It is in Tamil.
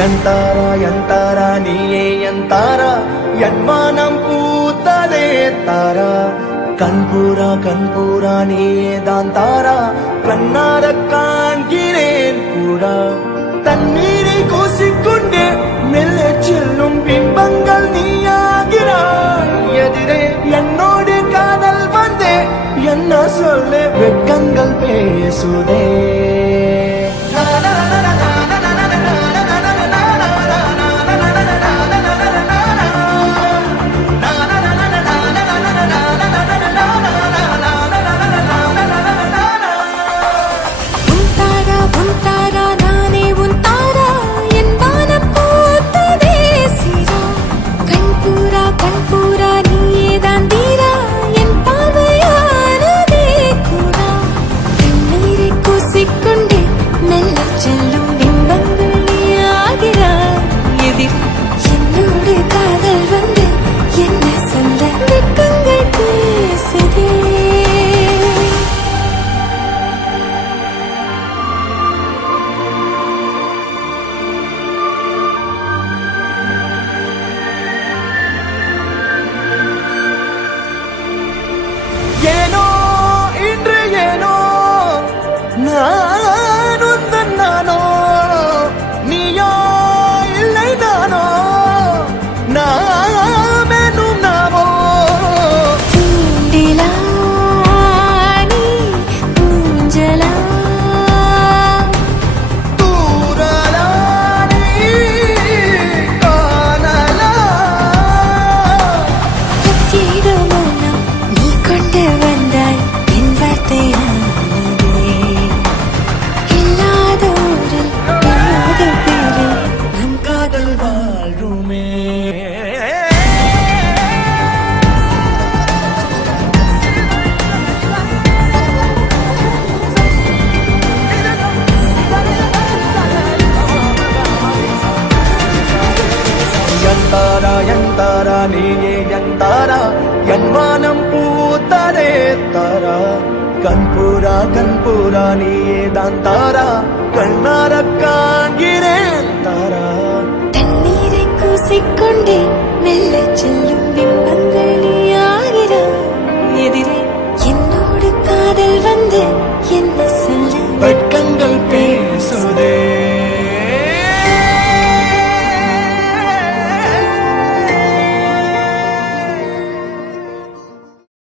எந்தாரா நீயே எந்தாரா என் மானம் பூத்ததே தாரா கண்பூரா நீயே தான் தாரா கண்ணார காண்கிறேன் பூரா தண்ணீரை கூசிக்கொண்டே மெல்ல செல்லும் பிம்பங்கள் நீயாகிறாய் எதிரே என்னோடு காதல் வந்தே என்ன சொல்ல வெட்கங்கள் பேசுதே ஏனோ இன்று ஏனோ நான் உந்தன் நானோ நீயோ இல்லை நானோ நாமெனும் நாமோ தூண்டிலா நீ ஊஞ்சலா தூரலா நீ காணலா கத்திட மௌனம் நீ கொண்டு வந்தாய் என் வார்த்தையானதே இல்லாத ஊரில் இல்லாத பேரில் நம் காதல் வாழுமே எந்தாரா நீயே எந்தாரா என் வானம் பூத்ததே தாரா கண்பூரா நீயே தான் தாரா கண்ணார காண்கிறேன் தாரா தண்ணீரை கூசிக்கொண்டே மெல்ல செல்லும்